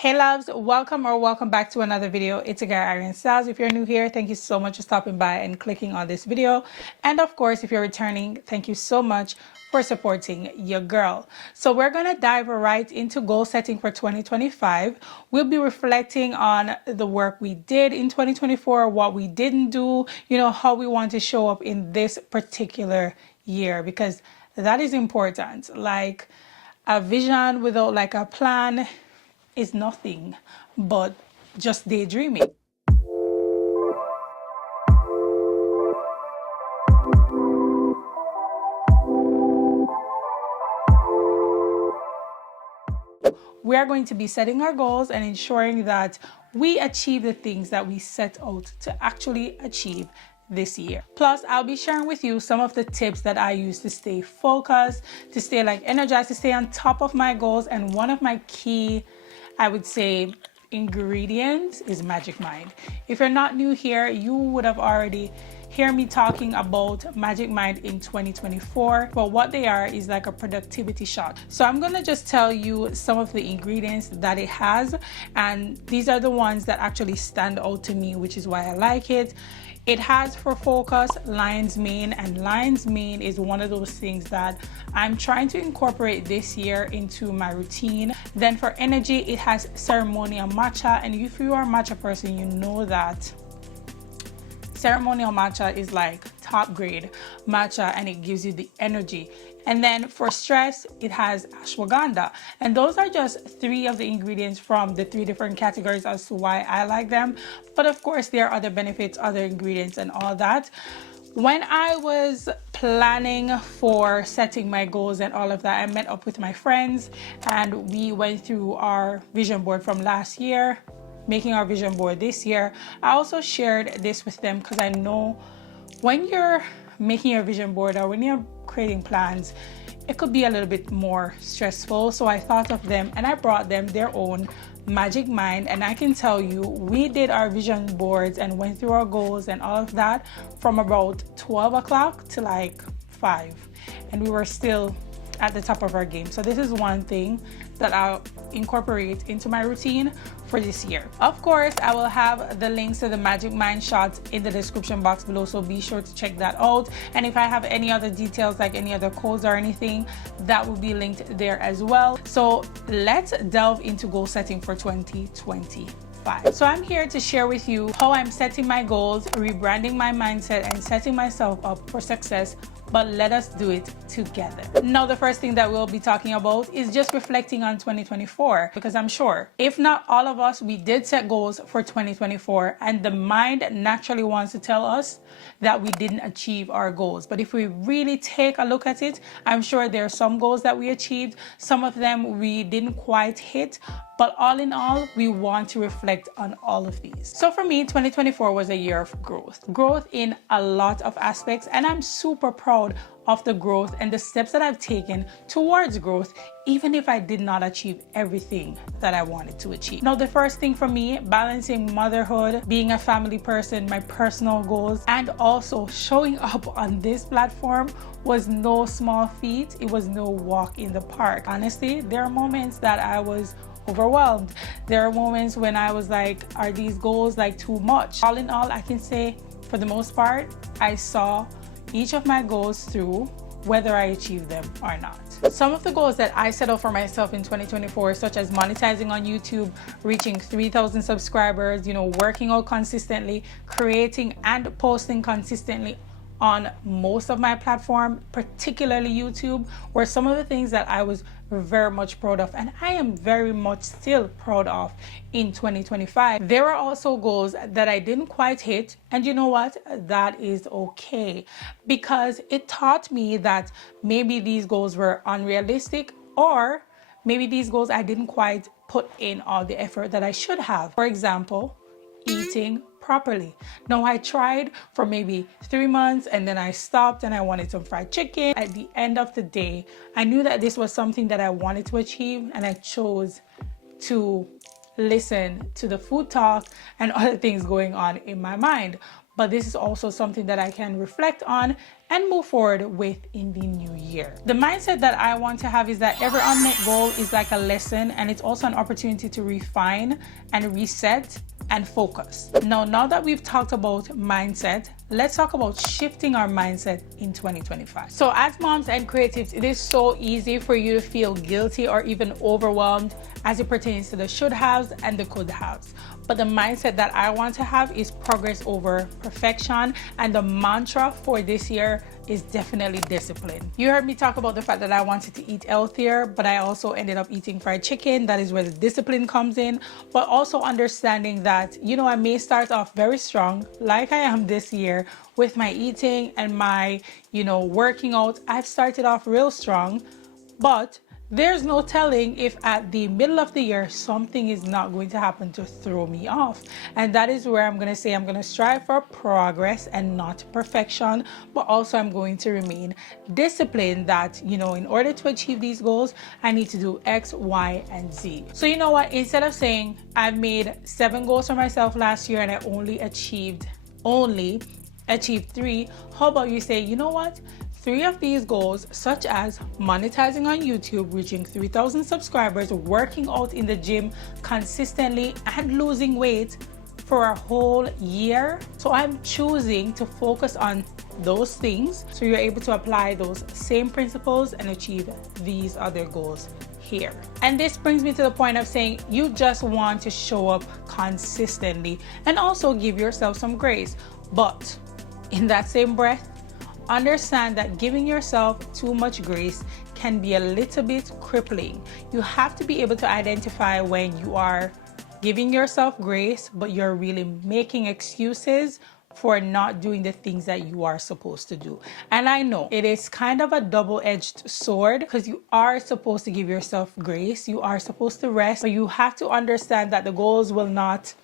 Hey loves, welcome back to another video. It's a girl, ARIANNE STYLLZ. If you're new here, thank you so much for stopping by and clicking on this video. And of course, if you're returning, thank you so much for supporting your girl. So we're gonna dive right into goal setting for 2025. We'll be reflecting on the work we did in 2024, what we didn't do, how we want to show up in this particular year, because that is important. Like a vision without like a plan is nothing but just daydreaming. We are going to be setting our goals and ensuring that we achieve the things that we set out to actually achieve this year. Plus, I'll be sharing with you some of the tips that I use to stay focused, to stay energized, to stay on top of my goals. And one of my key, I would say, ingredients is magicmind. If you're not new here, you would have already heard me talking about magicmind in 2024, but what they are is like a productivity shot. So I'm gonna just tell you some of the ingredients that it has, and these are the ones that actually stand out to me, which is why I like it. It has for focus lion's mane, and lion's mane is one of those things that I'm trying to incorporate this year into my routine. Then for energy, it has ceremonial matcha, and if you are a matcha person, you know that ceremonial matcha is like top grade matcha, and it gives you the energy. And then for stress, it has ashwagandha. And those are just three of the ingredients from the three different categories as to why I like them. But of course, there are other benefits, other ingredients, and all that. When I was planning for setting my goals and all of that, I met up with my friends and we went through our vision board from last year, making our vision board this year. I also shared this with them because I know when you're making a vision board or when you're creating plans, it could be a little bit more stressful. So I thought of them and I brought them their own magicmind, and I can tell you, we did our vision boards and went through our goals and all of that from about 12 o'clock to like 5, and we were still at the top of our game. So this is one thing that I'll incorporate into my routine for this year. Of course, I will have the links to the magicmind shots in the description box below, so be sure to check that out. And if I have any other details, like any other codes or anything, that will be linked there as well. So let's delve into goal setting for 2025. So I'm here to share with you how I'm setting my goals, rebranding my mindset, and setting myself up for success. But let us do it together. Now, the first thing that we'll be talking about is just reflecting on 2024, because I'm sure if not all of us, we did set goals for 2024, and the mind naturally wants to tell us that we didn't achieve our goals. But if we really take a look at it, I'm sure there are some goals that we achieved, some of them we didn't quite hit, but all in all, we want to reflect on all of these. So for me, 2024 was a year of growth in a lot of aspects, and I'm super proud of the growth and the steps that I've taken towards growth, even if I did not achieve everything that I wanted to achieve. Now, the first thing for me, balancing motherhood, being a family person, my personal goals, and also showing up on this platform was no small feat. It was no walk in the park. Honestly, there are moments that I was overwhelmed. There are moments when I was like, are these goals like too much? All in all, I can say for the most part, I saw each of my goals through, whether I achieved them or not. Some of the goals that I set out for myself in 2024, such as monetizing on YouTube, reaching 3,000 subscribers, working out consistently, creating and posting consistently on most of my platform, particularly YouTube, were some of the things that I was very much proud of, and I am very much still proud of in 2025. There are also goals that I didn't quite hit, and you know what? That is okay, because it taught me that maybe these goals were unrealistic, or maybe these goals I didn't quite put in all the effort that I should have. For example, eating properly. Now, I tried for maybe 3 months and then I stopped and I wanted some fried chicken. At the end of the day, I knew that this was something that I wanted to achieve, and I chose to listen to the food talk and other things going on in my mind. but this is also something that I can reflect on and move forward with in the new year. The mindset that I want to have is that every unmet goal is like a lesson, and it's also an opportunity to refine and reset and focus. Now that we've talked about mindset, let's talk about shifting our mindset in 2025. So as moms and creatives, it is so easy for you to feel guilty or even overwhelmed as it pertains to the should haves and the could haves. But the mindset that I want to have is progress over perfection, and the mantra for this year is definitely discipline. You heard me talk about the fact that I wanted to eat healthier, but I also ended up eating fried chicken. That is where the discipline comes in, but also understanding that, I may start off very strong like I am this year with my eating and my, working out. I've started off real strong, but there's no telling if at the middle of the year something is not going to happen to throw me off. And that is where I'm going to say I'm going to strive for progress and not perfection, but also I'm going to remain disciplined that, in order to achieve these goals, I need to do X, Y, and Z. So you know what? Instead of saying I've made 7 goals for myself last year and I only achieved 3, how about you say, you know what? 3 of these goals, such as monetizing on YouTube, reaching 3,000 subscribers, working out in the gym consistently, and losing weight for a whole year. So I'm choosing to focus on those things so you're able to apply those same principles and achieve these other goals here. And this brings me to the point of saying you just want to show up consistently and also give yourself some grace. But in that same breath, understand that giving yourself too much grace can be a little bit crippling. You have to be able to identify when you are giving yourself grace, but you're really making excuses for not doing the things that you are supposed to do. And I know it is kind of a double-edged sword because you are supposed to give yourself grace, you are supposed to rest, but you have to understand that the goals will not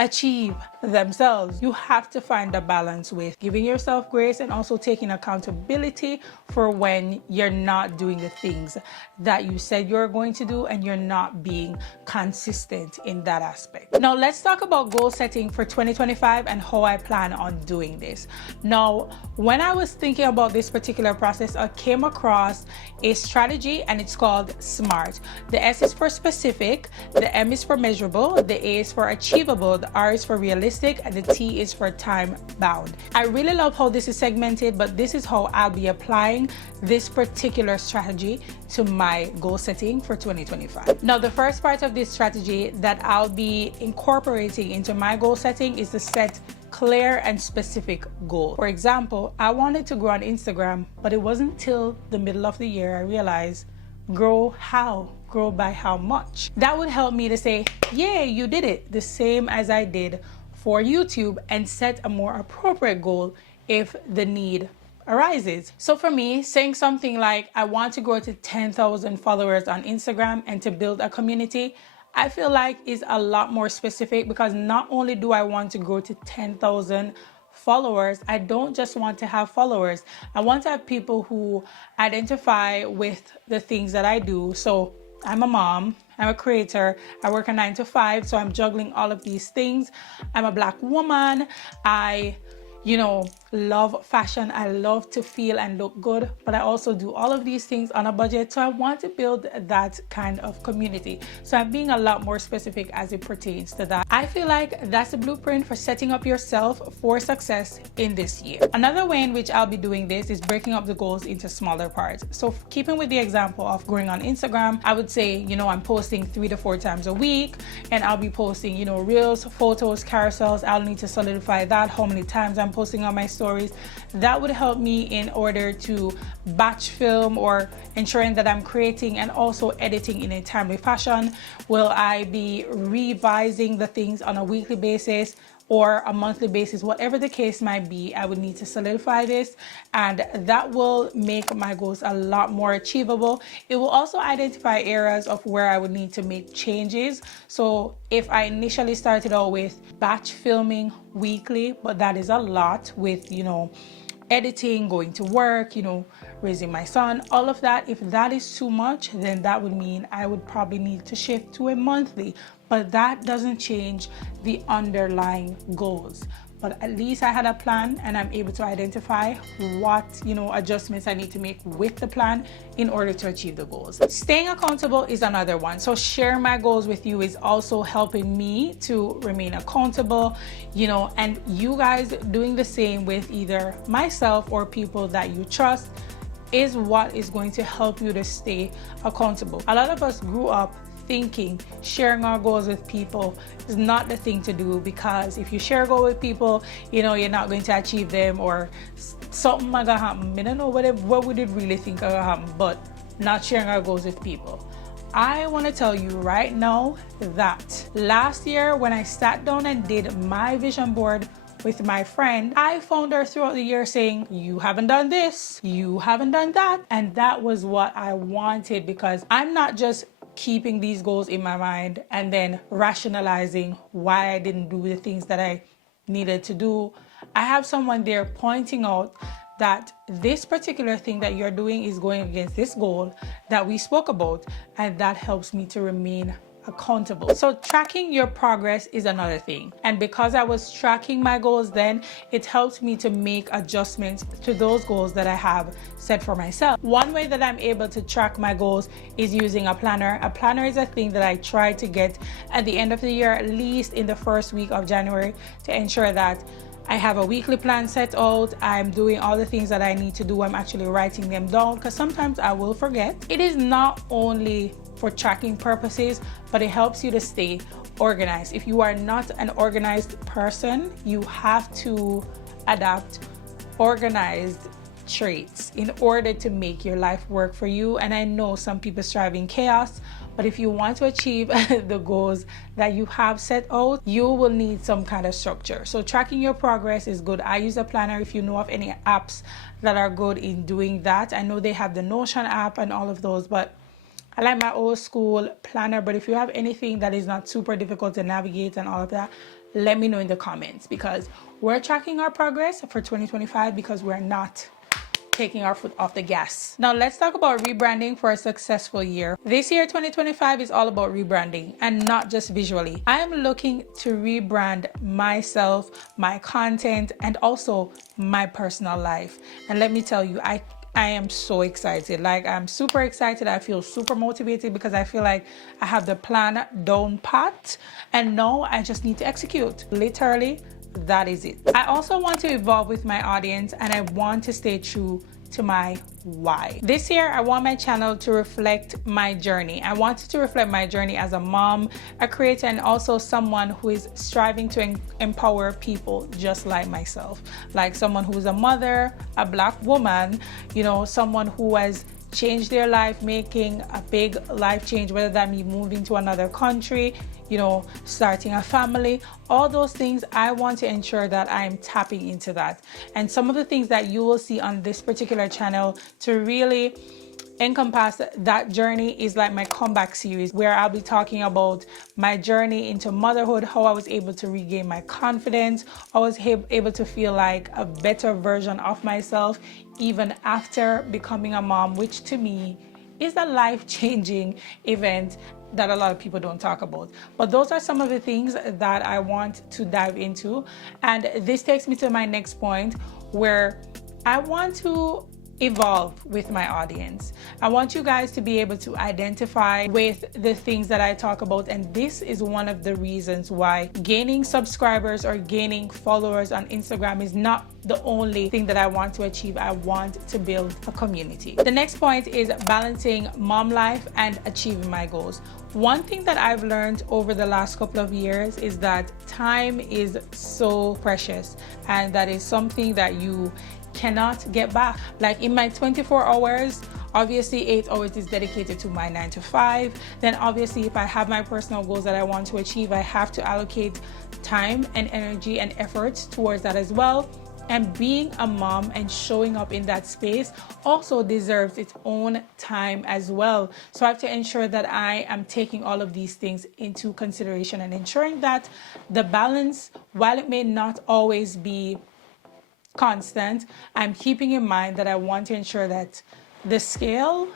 achieve themselves. You have to find a balance with giving yourself grace and also taking accountability for when you're not doing the things that you said you're going to do and you're not being consistent in that aspect. Now let's talk about goal setting for 2025 and how I plan on doing this. Now, when I was thinking about this particular process, I came across a strategy and it's called SMART. The S is for specific, the M is for measurable, the A is for achievable, the R is for realistic, and the T is for time bound. I really love how this is segmented, but this is how I'll be applying this particular strategy to my goal setting for 2025. Now, the first part of this strategy that I'll be incorporating into my goal setting is to set clear and specific goals. For example, I wanted to grow on Instagram, but it wasn't till the middle of the year I realized grow how? Grow by how much? That would help me to say, yay, you did it, the same as I did for YouTube, and set a more appropriate goal if the need arises. So for me, saying something like I want to grow to 10,000 followers on Instagram and to build a community, I feel like is a lot more specific, because not only do I want to grow to 10,000 followers, I don't just want to have followers. I want to have people who identify with the things that I do. So I'm a mom, I'm a creator, I work a 9 to 5, so I'm juggling all of these things. I'm a Black woman, I love fashion, I love to feel and look good, but I also do all of these things on a budget. So I want to build that kind of community. So I'm being a lot more specific as it pertains to that. I feel like that's a blueprint for setting up yourself for success in this year. Another way in which I'll be doing this is breaking up the goals into smaller parts. So keeping with the example of growing on Instagram, I would say, I'm posting 3 to 4 times a week, and I'll be posting, reels, photos, carousels. I'll need to solidify that, how many times I'm posting on my stories. That would help me in order to batch film or ensuring that I'm creating and also editing in a timely fashion. Will I be revising the things on a weekly basis or a monthly basis? Whatever the case might be, I would need to solidify this, and that will make my goals a lot more achievable. It will also identify areas of where I would need to make changes. So if I initially started out with batch filming weekly, but that is a lot with, editing, going to work, raising my son, all of that. If that is too much, then that would mean I would probably need to shift to a monthly, but that doesn't change the underlying goals. but at least I had a plan and I'm able to identify what, adjustments I need to make with the plan in order to achieve the goals. Staying accountable is another one. So sharing my goals with you is also helping me to remain accountable, and you guys doing the same with either myself or people that you trust is what is going to help you to stay accountable. A lot of us grew up thinking sharing our goals with people is not the thing to do, because if you share a goal with people, you're not going to achieve them, or something might happen. I don't know what we did really think would happen, but not sharing our goals with people. I want to tell you right now that last year when I sat down and did my vision board with my friend, I found her throughout the year saying, you haven't done this, you haven't done that. And that was what I wanted, because I'm not just keeping these goals in my mind and then rationalizing why I didn't do the things that I needed to do. I have someone there pointing out that this particular thing that you're doing is going against this goal that we spoke about, and that helps me to remain accountable. So tracking your progress is another thing. And because I was tracking my goals then, it helped me to make adjustments to those goals that I have set for myself. One way that I'm able to track my goals is using a planner. A planner is a thing that I try to get at the end of the year, at least in the first week of January, to ensure that I have a weekly plan set out. I'm doing all the things that I need to do. I'm actually writing them down, because sometimes I will forget. It is not only for tracking purposes, but it helps you to stay organized. If you are not an organized person, you have to adapt organized traits in order to make your life work for you. And I know some people strive in chaos, but if you want to achieve the goals that you have set out, you will need some kind of structure. So tracking your progress is good. I use a planner. If you know of any apps that are good in doing that, I know they have the Notion app and all of those, but I like my old school planner. But if you have anything that is not super difficult to navigate and all of that, let me know in the comments, because we're tracking our progress for 2025 because we're not taking our foot off the gas. Now let's talk about rebranding for a successful year. This year, 2025, is all about rebranding, and not just visually. I am looking to rebrand myself, my content, and also my personal life. And let me tell you, I am so excited. Like, I'm super excited. I feel super motivated because I feel like I have the plan down pat, and now I just need to execute. Literally, that is it. I also want to evolve with my audience, and I want to stay true to my why. This year, I want my channel to reflect my journey. I want it to reflect my journey as a mom, a creator, and also someone who is striving to empower people just like myself. Like someone who's a mother, a Black woman, someone who has changed their life, making a big life change, whether that means moving to another country, starting a family, all those things. I want to ensure that I'm tapping into that. And some of the things that you will see on this particular channel to really encompass that journey is like my comeback series, where I'll be talking about my journey into motherhood, how I was able to regain my confidence, I was able to feel like a better version of myself even after becoming a mom, which to me is a life-changing event that a lot of people don't talk about. But those are some of the things that I want to dive into. And this takes me to my next point, where I want to evolve with my audience. I want you guys to be able to identify with the things that I talk about, and this is one of the reasons why gaining subscribers or gaining followers on Instagram is not the only thing that I want to achieve. I want to build a community. The next point is balancing mom life and achieving my goals. One thing that I've learned over the last couple of years is that time is so precious, and that is something that you cannot get back. Like in my 24 hours, obviously 8 hours is dedicated to my 9 to 5. Then obviously if I have my personal goals that I want to achieve, I have to allocate time and energy and efforts towards that as well. And being a mom and showing up in that space also deserves its own time as well. So I have to ensure that I am taking all of these things into consideration and ensuring that the balance, while it may not always be constant, I'm keeping in mind that I want to ensure that the scale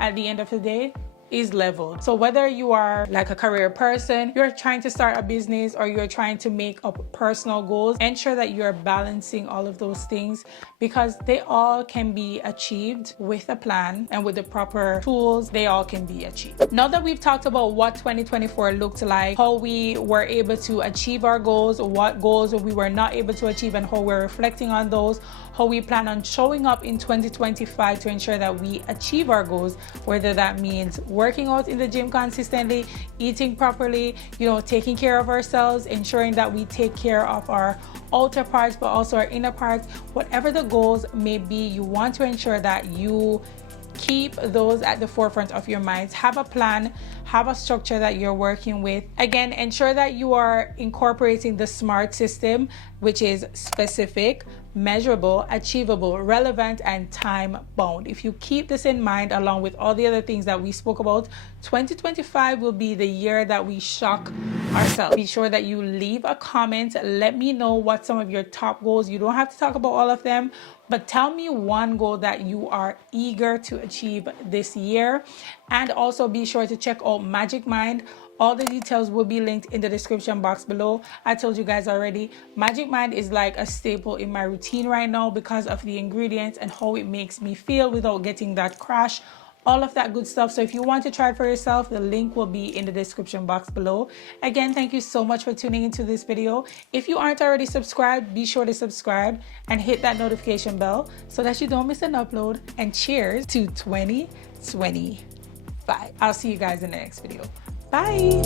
at the end of the day is leveled. So whether you are like a career person, you're trying to start a business, or you're trying to make up personal goals, ensure that you're balancing all of those things, because they all can be achieved with a plan, and with the proper tools, they all can be achieved. Now that we've talked about what 2024 looked like, how we were able to achieve our goals, what goals we were not able to achieve, and how we're reflecting on those, how we plan on showing up in 2025 to ensure that we achieve our goals, whether that means working out in the gym consistently, eating properly, taking care of ourselves, ensuring that we take care of our outer parts but also our inner parts. Whatever the goals may be, you want to ensure that you keep those at the forefront of your minds. Have a plan, have a structure that you're working with. Again, ensure that you are incorporating the SMART system, which is specific, measurable, achievable, relevant, and time bound. If you keep this in mind, along with all the other things that we spoke about, 2025 will be the year that we shock ourselves. Be sure that you leave a comment. Let me know what some of your top goals. You don't have to talk about all of them, but tell me one goal that you are eager to achieve this year. And also be sure to check out Magic Mind. All the details will be linked in the description box below. I told you guys already, Magic Mind is like a staple in my routine right now because of the ingredients and how it makes me feel without getting that crash, all of that good stuff. So if you want to try it for yourself, the link will be in the description box below. Again, thank you so much for tuning into this video. If you aren't already subscribed, be sure to subscribe and hit that notification bell so that you don't miss an upload. And cheers to 2025. I'll see you guys in the next video. Bye.